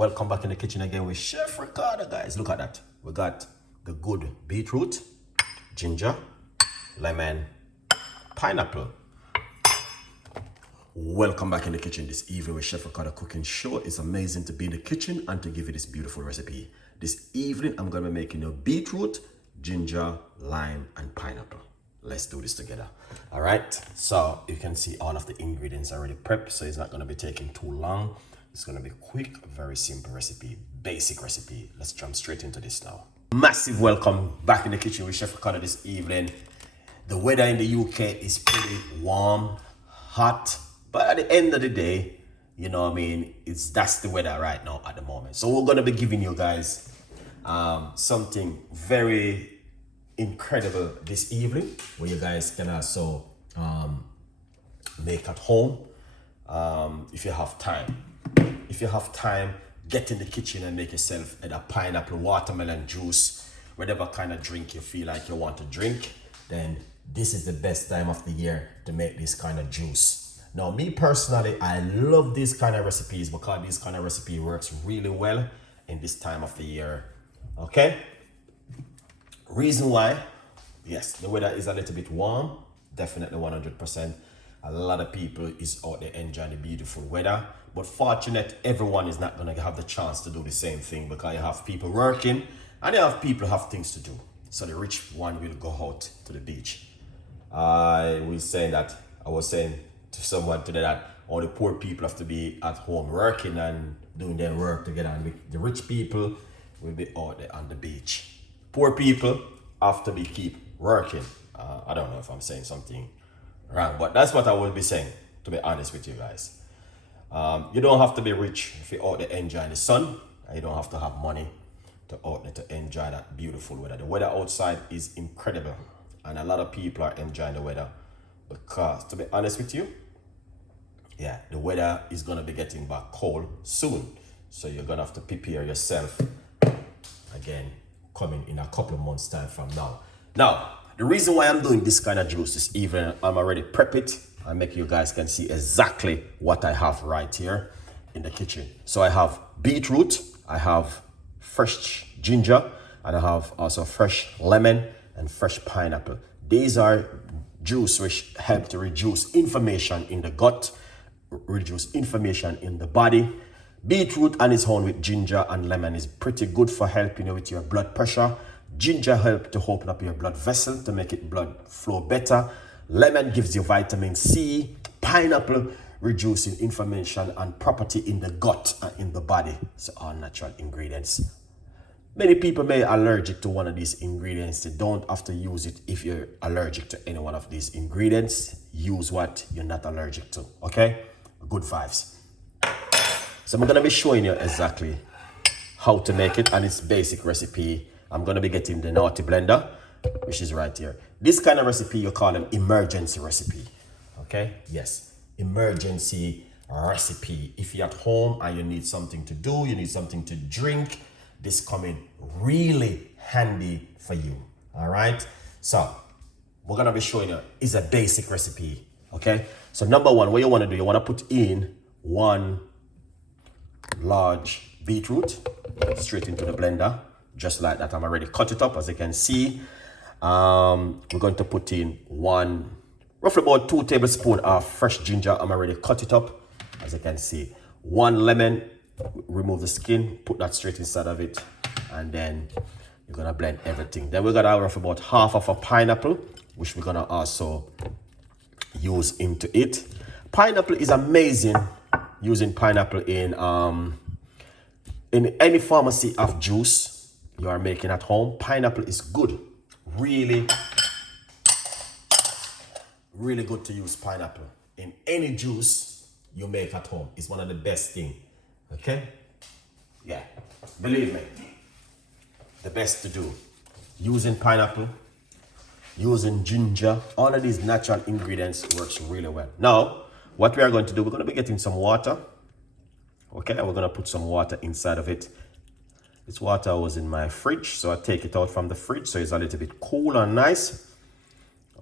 Welcome back in the kitchen again with Chef Ricardo, guys. Look at that. We got the good beetroot, ginger, lemon, pineapple. Welcome back in the kitchen this evening with Chef Ricardo Cooking Show. It's amazing to be in the kitchen and to give you this beautiful recipe. This evening, I'm going to be making a beetroot, ginger, lime, and pineapple. Let's do this together. All right, so you can see all of the ingredients already prepped, so it's not going to be taking too long. It's going to be quick, very simple recipe, basic recipe. Let's jump straight into this now. Massive welcome back in the kitchen with Chef Ricardo this evening. The weather in the UK is pretty warm, hot, but at the end of the day, you know what I mean, that's the weather right now at the moment. So we're going to be giving you guys something very incredible this evening, where you guys can also make at home if you have time. If you have time, get in the kitchen and make yourself a pineapple, watermelon juice, whatever kind of drink you feel like you want to drink, then this is the best time of the year to make this kind of juice. Now, me personally, I love these kind of recipes because this kind of recipe works really well in this time of the year. Okay? Reason why, yes, the weather is a little bit warm, definitely 100%. A lot of people is out there enjoying the beautiful weather, but fortunate, everyone is not going to have the chance to do the same thing because you have people working and you have people who have things to do. So the rich one will go out to the beach. I was saying to someone today that all the poor people have to be at home working and doing their work together, and the rich people will be out there on the beach. Poor people have to keep working. I don't know if I'm saying something wrong, but that's what I will be saying, to be honest with you guys. You don't have to be rich if you're out there enjoying the sun, and you don't have to have money to out there to enjoy that beautiful weather. The weather outside is incredible, and a lot of people are enjoying the weather because, to be honest with you, yeah, the weather is going to be getting back cold soon. So you're going to have to prepare yourself again, coming in a couple of months time from now. Now, the reason why I'm doing this kind of juice this evening, I'm already prep it. I make you guys can see exactly what I have right here in the kitchen. So I have beetroot, I have fresh ginger, and I have also fresh lemon and fresh pineapple. These are juice which help to reduce inflammation in the gut, reduce inflammation in the body. Beetroot on its own with ginger and lemon is pretty good for helping you with your blood pressure. Ginger helps to open up your blood vessel to make it blood flow better. Lemon gives you vitamin C. Pineapple reducing inflammation and property in the gut and in the body. So all natural ingredients. Many people may be allergic to one of these ingredients. They don't have to use it if you're allergic to any one of these ingredients. Use what you're not allergic to, okay? Good vibes. So I'm going to be showing you exactly how to make it, and it's basic recipe. I'm going to be getting the naughty blender, which is right here. This kind of recipe you call an emergency recipe, okay? Yes, emergency recipe. If you're at home and you need something to do, you need something to drink, this come in really handy for you, all right? So we're going to be showing you is a basic recipe, okay? So number one, what you want to do, you want to put in one large beetroot straight into the blender, just like that. I'm already cut it up, as you can see. We're going to put in roughly about 2 tablespoons of fresh ginger. I'm already cut it up, as you can see. 1 lemon, remove the skin, put that straight inside of it, and then you're gonna blend everything. Then we're gonna roughly about half of a pineapple, which we're gonna also use into it. Pineapple is amazing. Using pineapple in any pharmacy of juice you are making at home, pineapple is good. Really, really good to use pineapple in any juice you make at home. It's one of the best things. Okay? Yeah, believe me, the best to do. Using pineapple, using ginger, all of these natural ingredients works really well. Now, what we are going to do, we're going to be getting some water. Okay, we're going to put some water inside of it. This water was in my fridge, so I take it out from the fridge so it's a little bit cool and nice.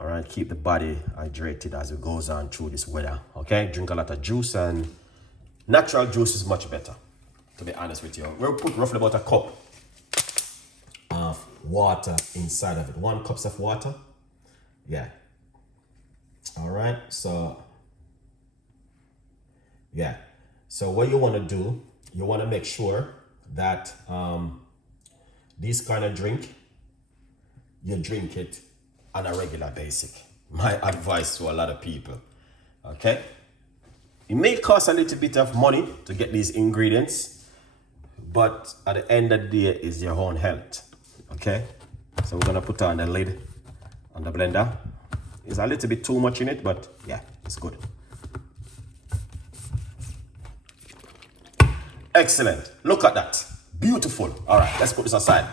All right, keep the body hydrated as it goes on through this weather. Okay, drink a lot of juice, and natural juice is much better. to be honest with you. We'll put roughly about a cup of water inside of it. 1 cup of water. Yeah. All right. So, yeah. So what you want to do, you want to make sure that this kind of drink, you drink it on a regular basis. My advice to a lot of people. Okay. It may cost a little bit of money to get these ingredients, but at the end of the day, it's your own health. Okay. So we're gonna put on the lid on the blender. It's a little bit too much in it, but yeah, it's good. Excellent. Look at that. Beautiful. All right, let's put this aside.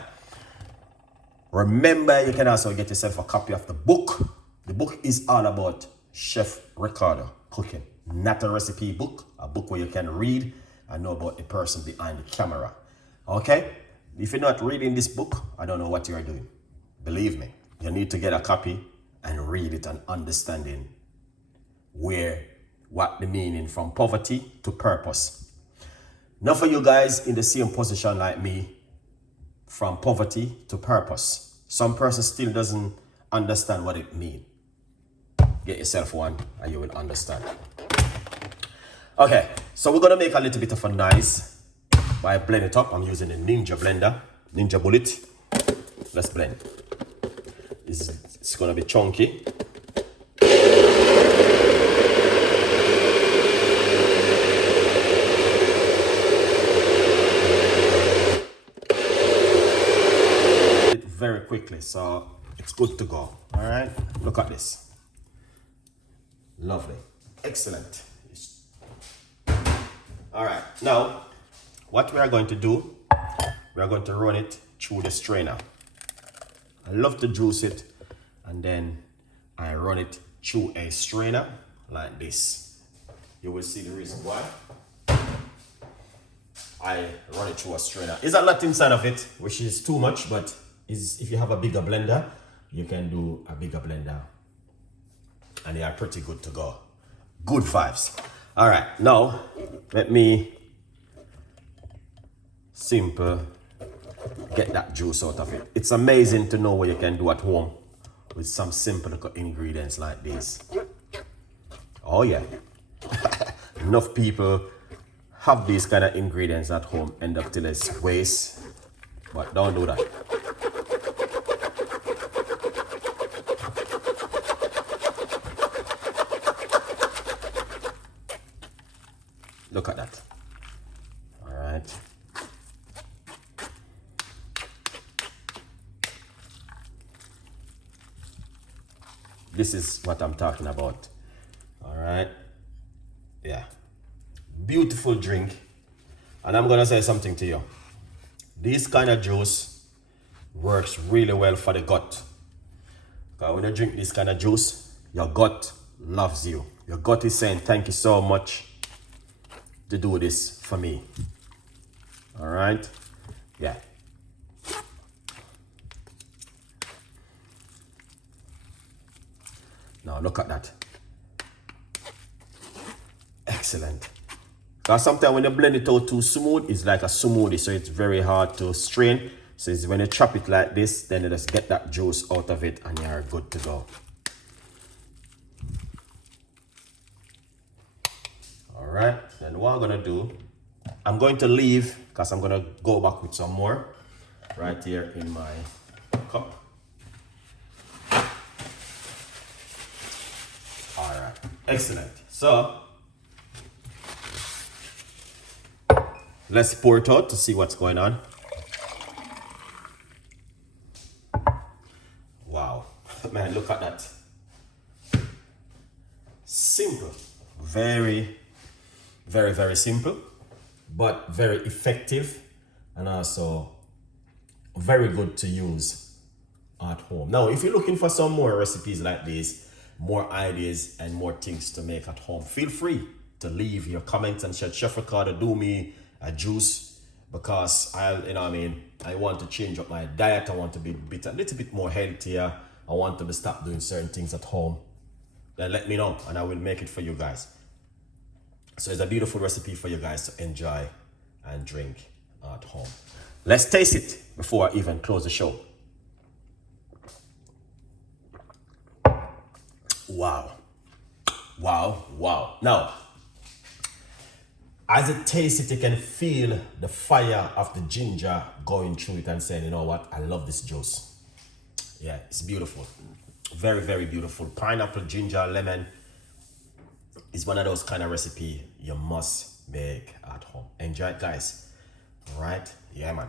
Remember, you can also get yourself a copy of the book. The book is all about Chef Ricardo cooking. Not a recipe book, a book where you can read and know about the person behind the camera. Okay? If you're not reading this book, I don't know what you're doing. Believe me, you need to get a copy and read it and understanding what the meaning from poverty to purpose. Now for you guys in the same position like me, from poverty to purpose. Some person still doesn't understand what it means. Get yourself one and you will understand. Okay, so we're gonna make a little bit of a noise by blending it up. I'm using a Ninja blender, Ninja Bullet. Let's blend. It's gonna be chunky. Very quickly, so it's good to go. All right, look at this. Lovely, excellent. All right, now what we are going to do, we are going to run it through the strainer. I love to juice it and then I run it through a strainer like this. You will see the reason why I run it through a strainer. There's a lot inside of it, which is too much, but if you have a bigger blender, you can do a bigger blender and they are pretty good to go. Good vibes. All right, now let me get that juice out of it. It's amazing to know what you can do at home with some simple ingredients like this. Oh yeah. Enough people have these kind of ingredients at home, end up till it's waste, but don't do that. Look at that. All right. This is what I'm talking about. All right. Yeah. Beautiful drink. And I'm going to say something to you. This kind of juice works really well for the gut. Because when you drink this kind of juice, your gut loves you. Your gut is saying, thank you so much to do this for me. All right. Yeah. Now look at that. Excellent. Because sometimes when you blend it out too smooth, it's like a smoothie, so it's very hard to strain. So it's when you chop it like this, then you just get that juice out of it and you're good to go. All right, then what I'm gonna do, I'm going to leave because I'm gonna go back with some more right here in my cup. All right, excellent. So let's pour it out to see what's going on. Wow, man, look at that. Simple, very simple, but very effective and also very good to use at home. Now, if you're looking for some more recipes like this, more ideas and more things to make at home, feel free to leave your comments and say, Chef Ricardo, do me a juice because I want to change up my diet. I want to be a little bit more healthier. I want to stop doing certain things at home. Then let me know and I will make it for you guys. So it's a beautiful recipe for you guys to enjoy and drink at home. Let's taste it before I even close the show. Wow. Wow, wow. Now, as it tastes it, you can feel the fire of the ginger going through it and saying, you know what, I love this juice. Yeah, it's beautiful. Very, very beautiful. Pineapple, ginger, lemon is one of those kind of recipe you must make at home. Enjoy it, guys. All right? Yeah, man.